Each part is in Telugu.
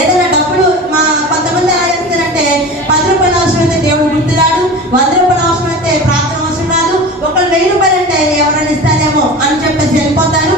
ఏదైనా డబ్బులు మా కొంతమంది ఎలా చేస్తారంటే పది రూపాయలు అవసరం అయితే దేవుడు గుర్తురాడు వంద రూపాయలు అవసరం అయితే ప్రార్థన అవసరం రాదు. ఒకళ్ళు వెయ్యి రూపాయలు అంటే ఎవరైనా ఇస్తారేమో అని చెప్పేసి వెళ్ళిపోతారు.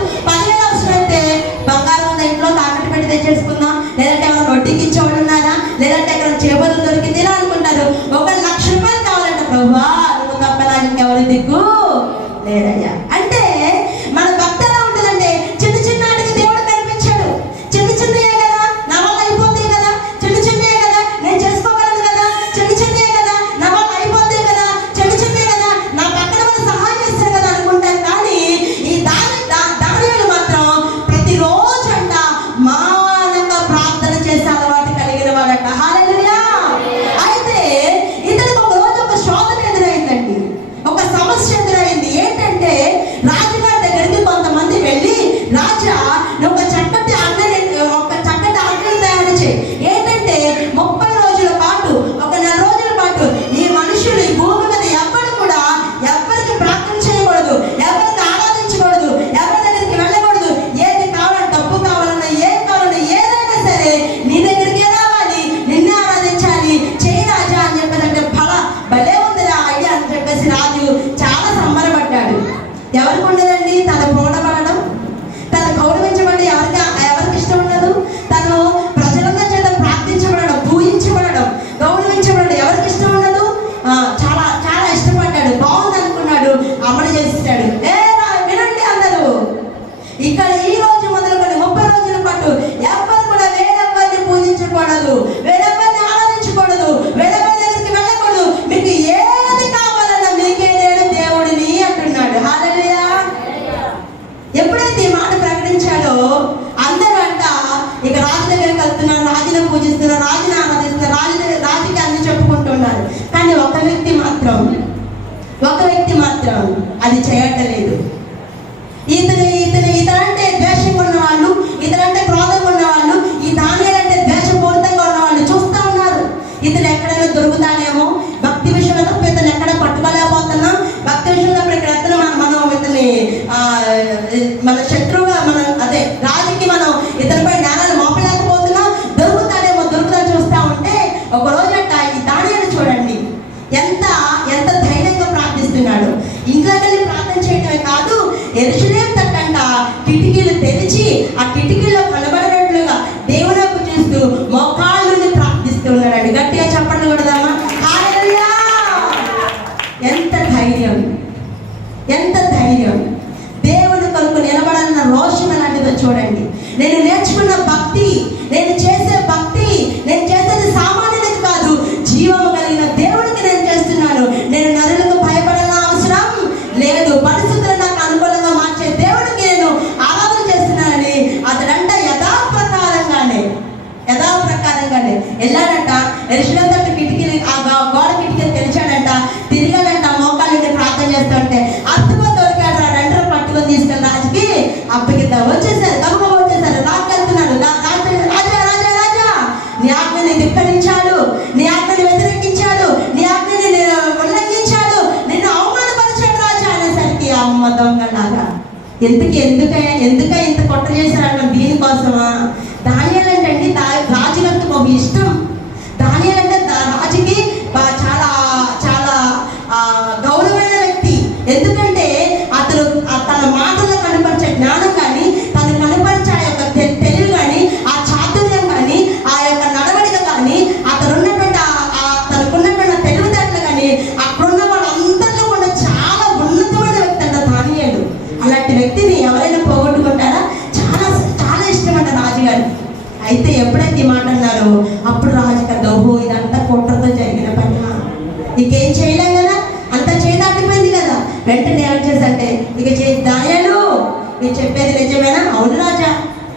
ఎందుకు ఎందుక ఎందుక ఇంత కొట్ట చేశారు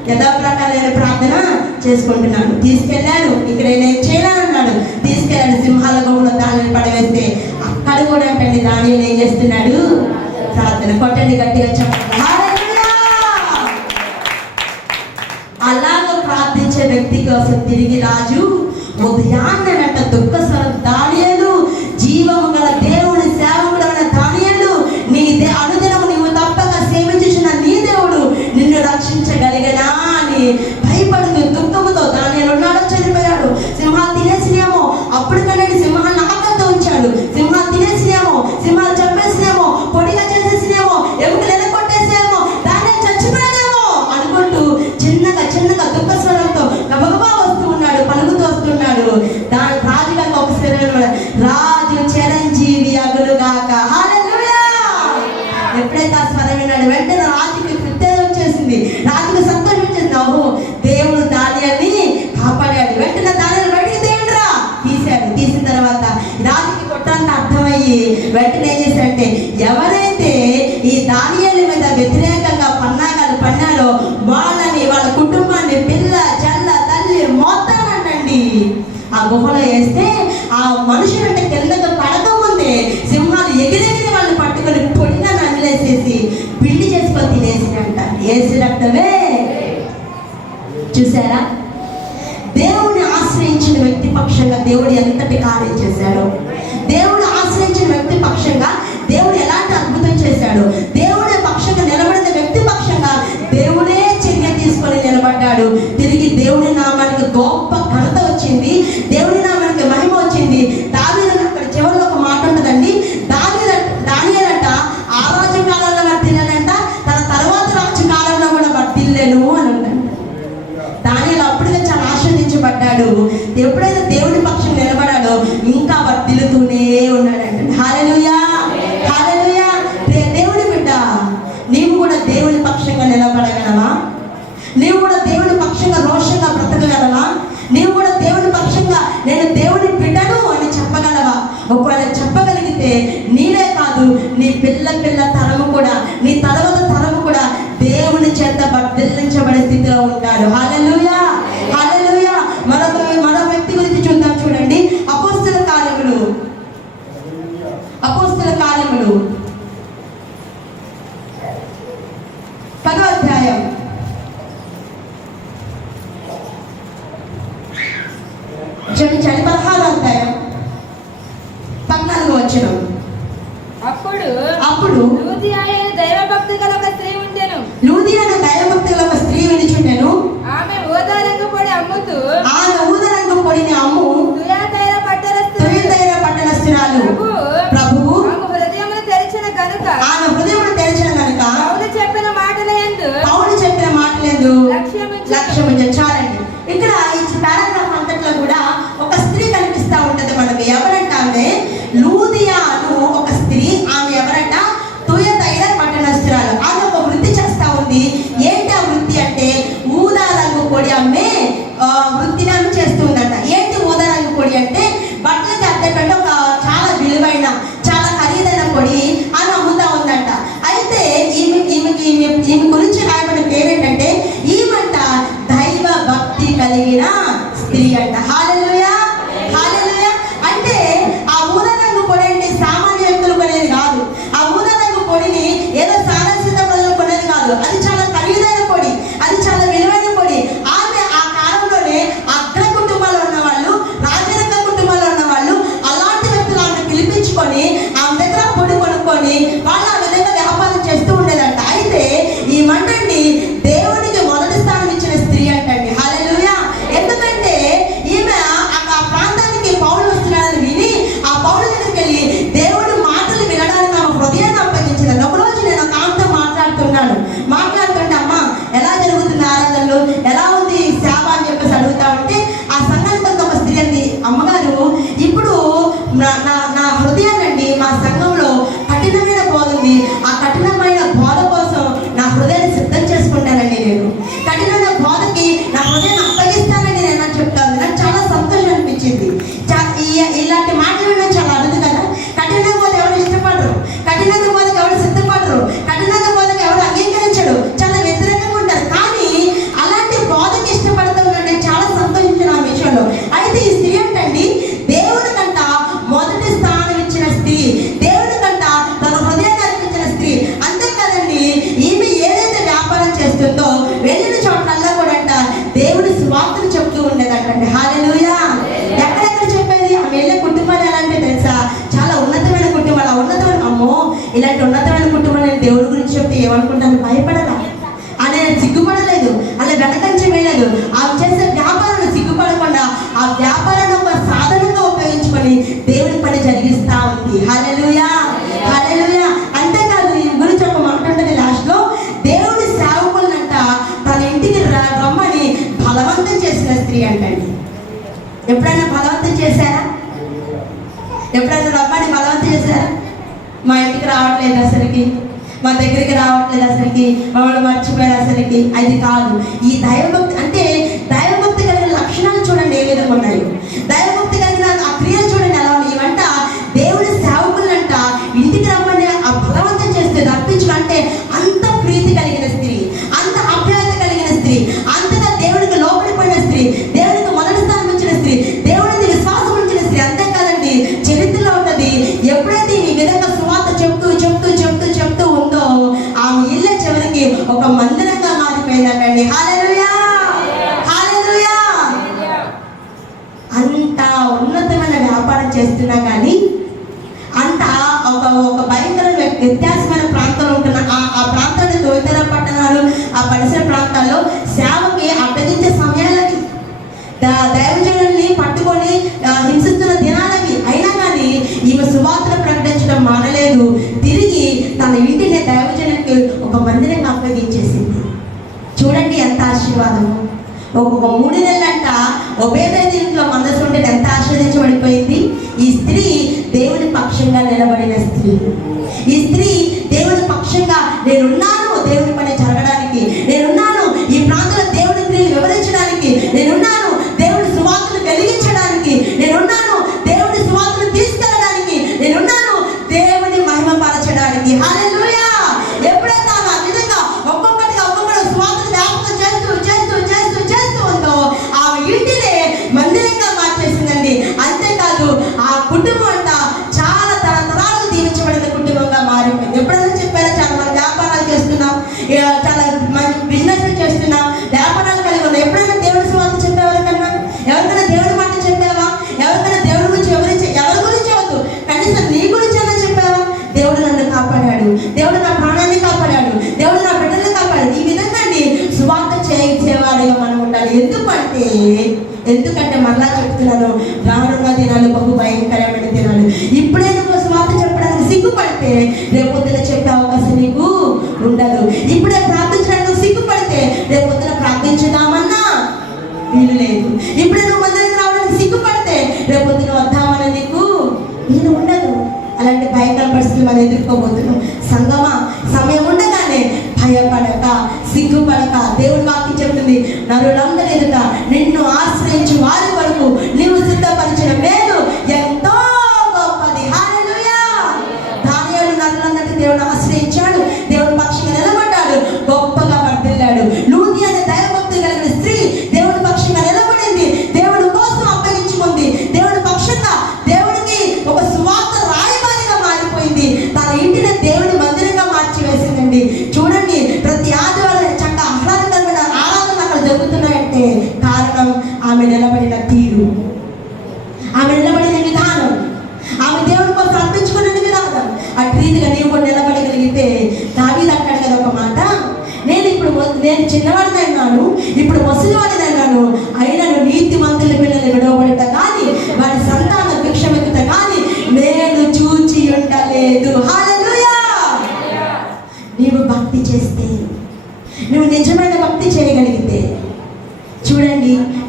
యథాప్రకారమైన ప్రార్థన చేసుకుంటున్నాను. తీసుకెళ్ళాను. ఇక్కడ నేను చేయాలన్నాడు తీసుకెళ్ళాను సింహాల గోవులో దానిని పడవేస్తే అక్కడ కూడా పెళ్ళి దాని ఏం చేస్తున్నాడు? ప్రార్థన కొట్టండి గట్టిగా చెప్పండి. అలాగ ప్రార్థించే వ్యక్తి కోసం తిరిగి రాజు ఉదయాన్న నెట్టద్దు ఆమె పిల్ల చల్ల తల్లి మోతానండి ఆ గుహలో వేస్తే ఆ మనుషులు అంటే కిందకు పడకముందే సింహాలు ఎగిరెగిరి వాళ్ళు పట్టుకొని పొడిన నమిలేసేసి పిండి చేసుకొని తినేసినంట ఏసి రక్తమే. చూసారా దేవుడిని ఆశ్రయించిన వ్యక్తి పక్షంగా దేవుడు ఎంతటి కార్యం చేశాడు. దేవుడు ఆశ్రయించిన వ్యక్తి పక్షంగా దేవుడు ఎలాంటి అద్భుతం చేశాడు. దేవుడు పడ్డాడు తిరిగి దేవుని నామానికి గొప్ప ఘనత వచ్చింది. దేవుని నామానికి మహిమ వచ్చింది. దాని అక్కడ చివరిలో ఒక మాట ఉంటుందండి. దాని దాని అంట ఆ రాజకాలంలో వర్తిల్లనంట తన తర్వాత రాజకాలంలో కూడా వర్తిల్లేను అని ఉందంట దాని అప్పుడుగా చాలా ఆశ్రదించబడ్డాడు ఎప్పుడైతే Hallelujah. Hallelujah. ತಿರುಗಾಟ ఎప్పుడైనా బలవంతం చేశారా? ఎప్పుడైనా రమ్మని బలవంతం చేశారా? మా ఇంటికి రావట్లేదు అసలుకి. మా దగ్గరికి రావట్లేదు అసలుకి. మమ్మల్ని మర్చిపోయారు అసలుకి. అది కాదు. ఈ దైవభక్తి అంటే అప్పగించేసింది చూడండి ఎంత ఆశీర్వాదం. ఒక మూడు నెలలంట ఒబేద దీంట్లో మనసు ఉంటే ఎంత ఆశీర్వదించబడిపోయింది? ఈ స్త్రీ దేవుని పక్షంగా నిలబడిన స్త్రీ. ఈ స్త్రీ 볼 때만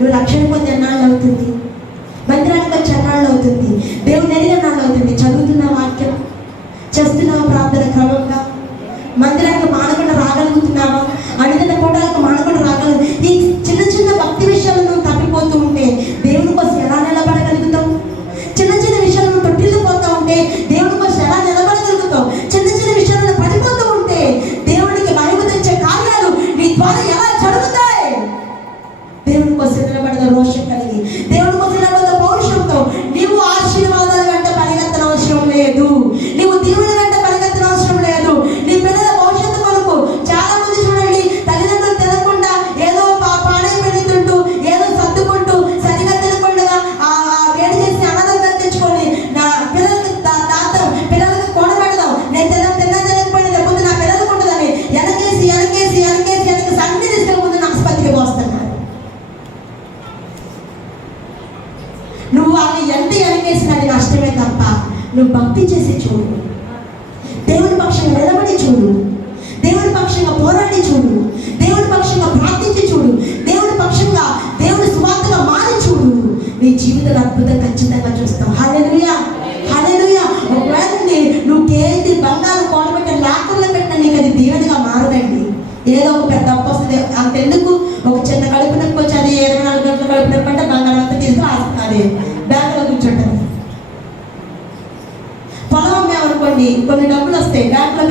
నువ్వు రక్షణ పొంది ఎన్నాళ్ళు అవుతుంది. tú. జీవితంలో అద్భుతం ఖచ్చితంగా చూస్తాం. హలెలుయా హలెలుయా ఒకవేళ నువ్వు కేజీ బంగారు కోడ పెట్టిన లాకర్లో పెట్టిన నీకు అది దీవెనగా మారదండి. ఏదో ఒక పెద్ద అప్పు వస్తుంది. అంతెందుకు? ఒక చిన్న కడుపు నొప్పి వచ్చి అది ఇరవై నాలుగు గంటల కడుపు నొప్పి అంటే బంగారం అంతా తీసుకు ఆస్తుంది బ్యాంకులో కూర్చుంటుంది. పొలం అనుకోండి కొన్ని డబ్బులు వస్తాయి. బ్యాంకులో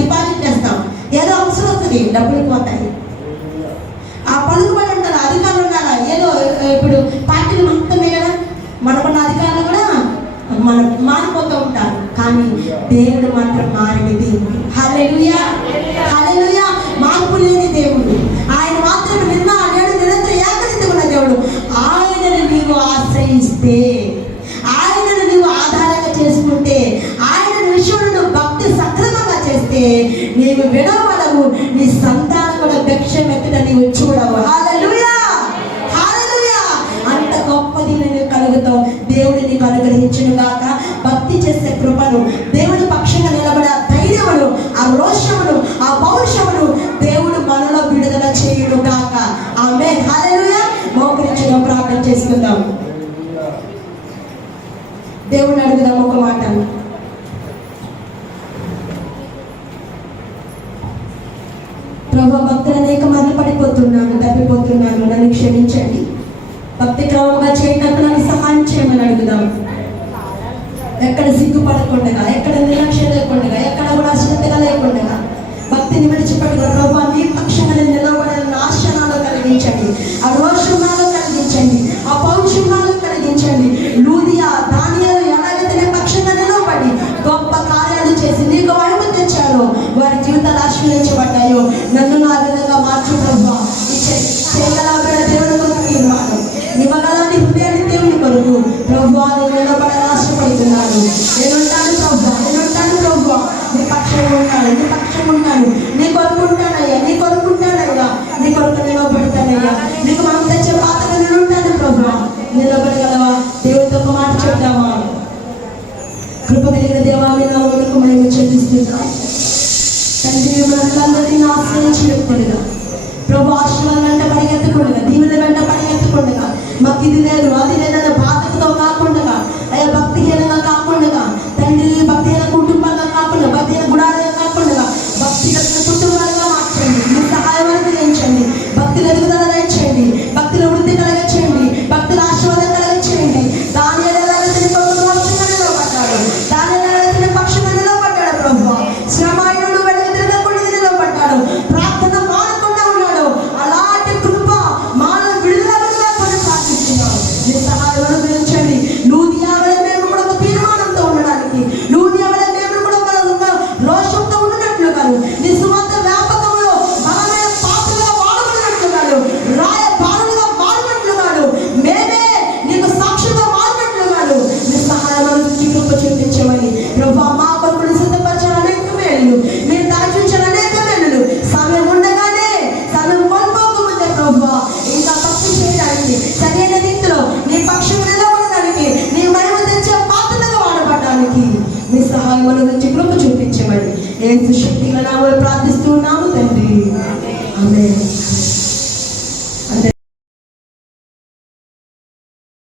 డిపాజిట్ చేస్తాం. ఏదో అవసరం వస్తుంది డబ్బులు పోతాయి. దేవుడు మాత్రం మారినది హల్లెలూయా చేసుకుందాం. దేవుని అడుగుదాం ఒక మాట. ప్రభు భక్తులు అనేక మంది పడిపోతున్నాను తప్పిపోతున్నాను నన్ను క్షమించండి. భక్తి క్రమంగా చేయటప్పుడు నాకు సహాయం చేయమని అడుగుదాం. ఎక్కడ సిగ్గుపడకుండా ఎక్కడ నిర్లక్ష్య లేదు అది లేదన్న బాధతో కాకుండా అయ్యా భక్తిహీనంగా